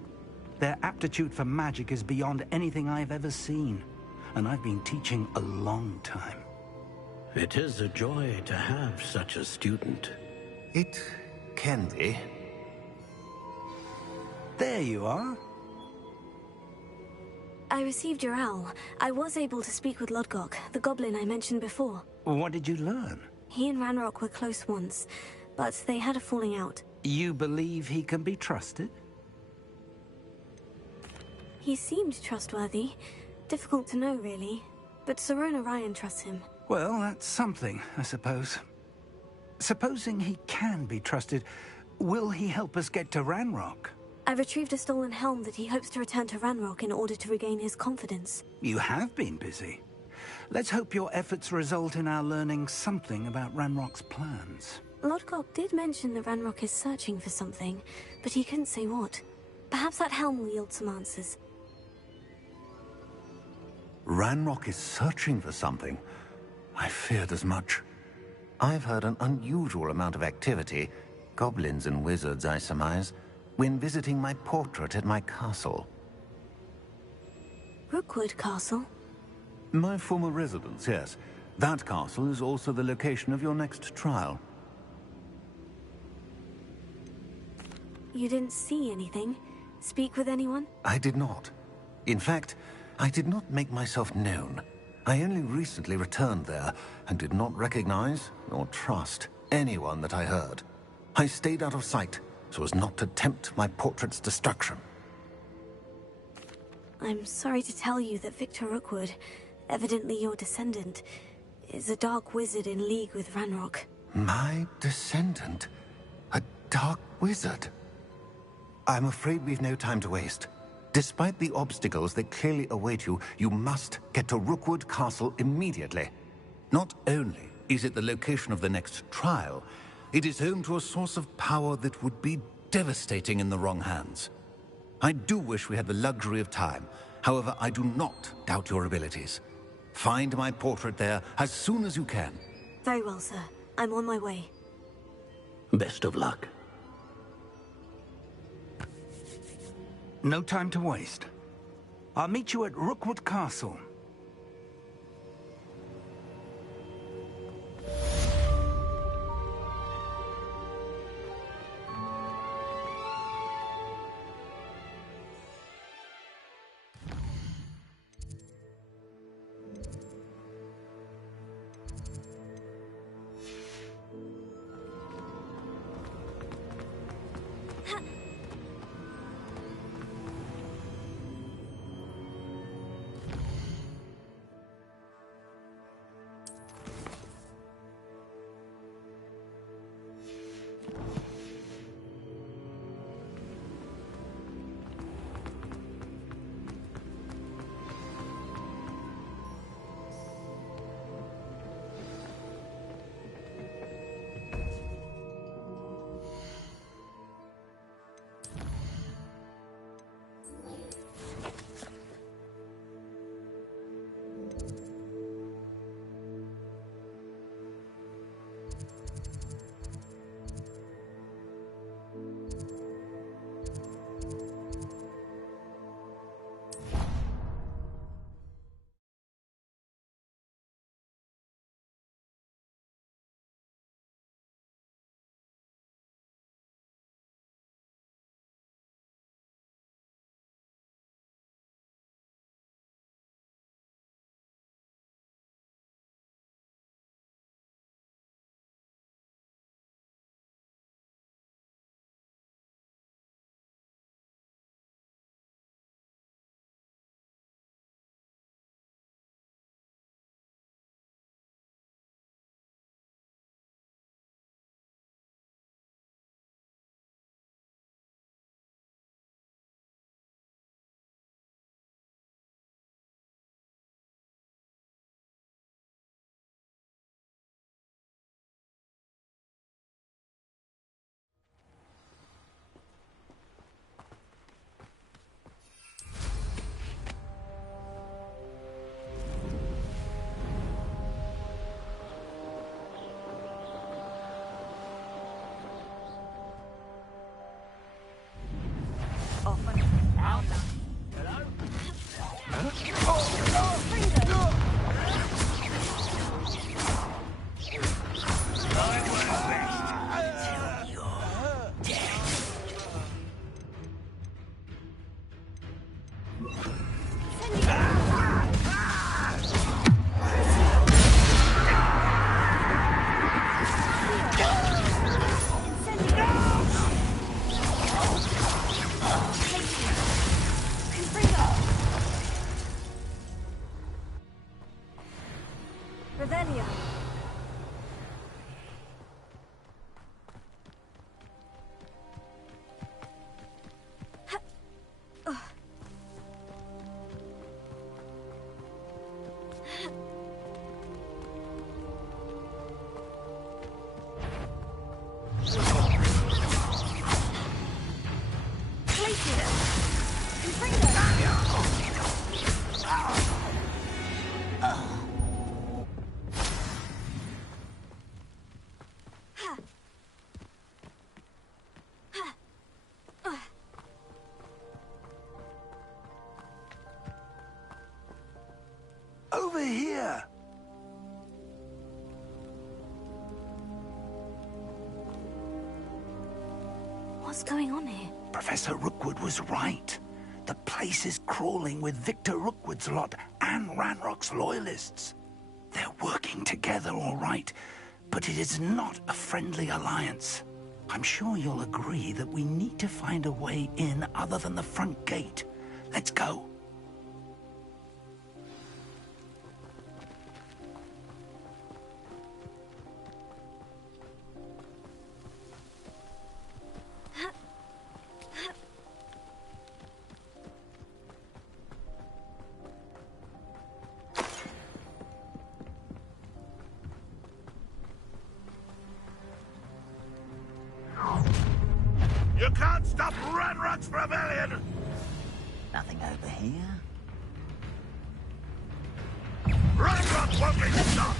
Their aptitude for magic is beyond anything I've ever seen, and I've been teaching a long time. It is a joy to have such a student. It can be. There you are. I received your owl. I was able to speak with Lodgok, the goblin I mentioned before. What did you learn? He and Ranrock were close once, but they had a falling out. You believe he can be trusted? He seemed trustworthy. Difficult to know, really. But Sirona Ryan trusts him. Well, that's something, I suppose. Supposing he can be trusted, will he help us get to Ranrock? I retrieved a stolen helm that he hopes to return to Ranrock in order to regain his confidence. You have been busy. Let's hope your efforts result in our learning something about Ranrock's plans. Lodgok did mention that Ranrock is searching for something, but he couldn't say what. Perhaps that helm will yield some answers. Ranrock is searching for something. I feared as much. I've heard an unusual amount of activity, goblins and wizards, I surmise, when visiting my portrait at my castle. Rookwood Castle? My former residence, yes. That castle is also the location of your next trial. You didn't see anything? Speak with anyone? I did not. In fact, I did not make myself known. I only recently returned there and did not recognize or trust anyone that I heard. I stayed out of sight so as not to tempt my portrait's destruction. I'm sorry to tell you that Victor Rookwood, evidently your descendant, is a dark wizard in league with Ranrock. My descendant? A dark wizard? I'm afraid we've no time to waste. Despite the obstacles that clearly await you, you must get to Rookwood Castle immediately. Not only is it the location of the next trial, it is home to a source of power that would be devastating in the wrong hands. I do wish we had the luxury of time. However, I do not doubt your abilities. Find my portrait there as soon as you can. Very well, sir. I'm on my way. Best of luck. No time to waste. I'll meet you at Rookwood Castle. Over here! What's going on here? Professor Rookwood was right. The place is crawling with Victor Rookwood's lot and Ranrock's loyalists. They're working together, all right, but it is not a friendly alliance. I'm sure you'll agree that we need to find a way in other than the front gate. Let's go. You can't stop Ranrock's rebellion! Nothing over here? Ranrock won't be stopped!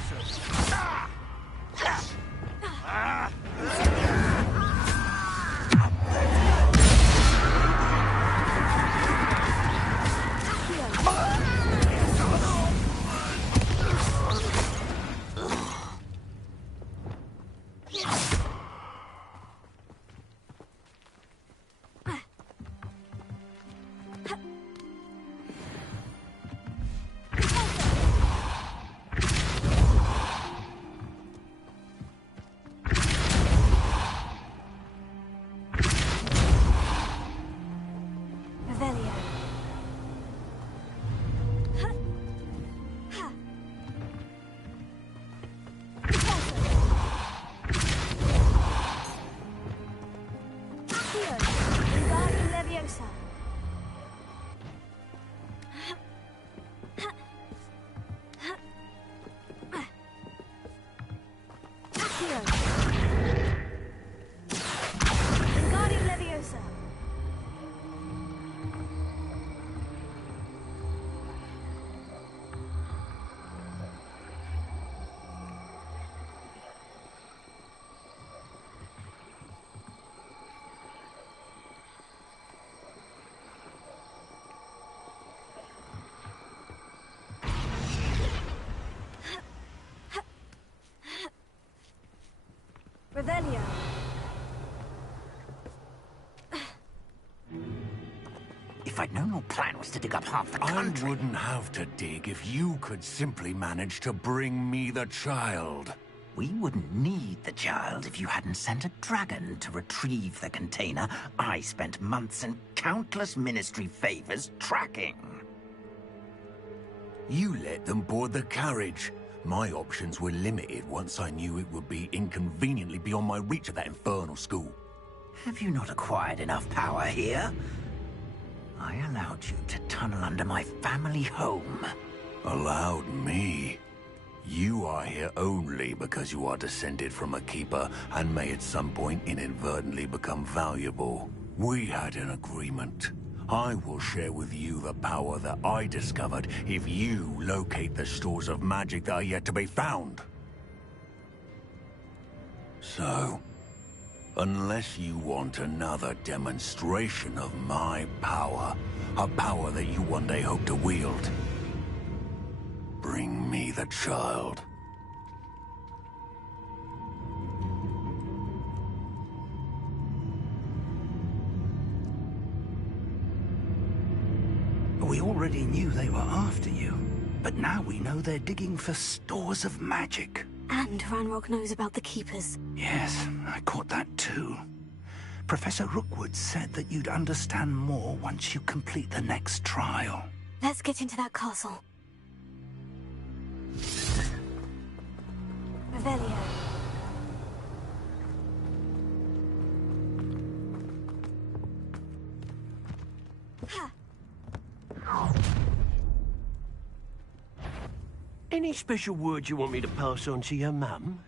Revelio. If I'd known your plan was to dig up half the country... I wouldn't have to dig if you could simply manage to bring me the child. We wouldn't need the child if you hadn't sent a dragon to retrieve the container I spent months and countless ministry favors tracking. You let them board the carriage. My options were limited once I knew it would be inconveniently beyond my reach at that infernal school. Have you not acquired enough power here? I allowed you to tunnel under my family home. Allowed me? You are here only because you are descended from a keeper and may at some point inadvertently become valuable. We had an agreement. I will share with you the power that I discovered if you locate the stores of magic that are yet to be found. So, unless you want another demonstration of my power, a power that you one day hope to wield, bring me the child. We already knew they were after you, but now we know they're digging for stores of magic. And Ranrock knows about the Keepers. Yes, I caught that too. Professor Rookwood said that you'd understand more once you complete the next trial. Let's get into that castle. Revelio. Any special words you want me to pass on to your mum?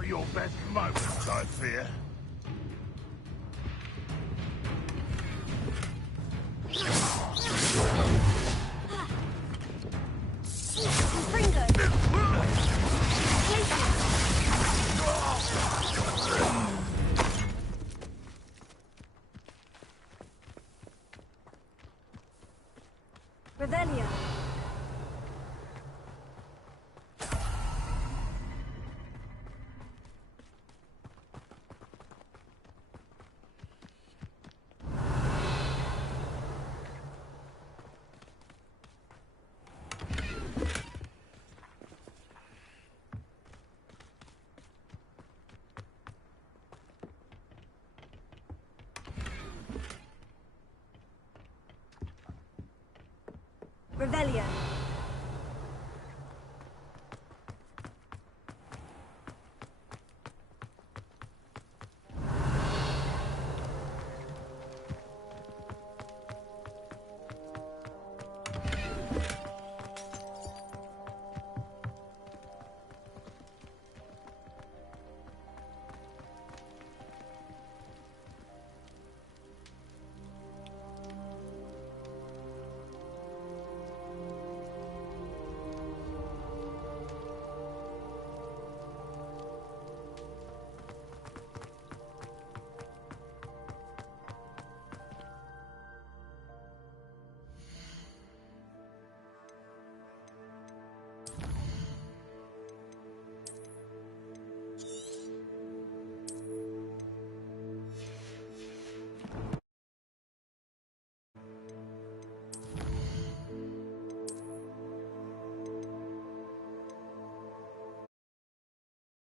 Not your best moments, I fear. Revelio. Revelio.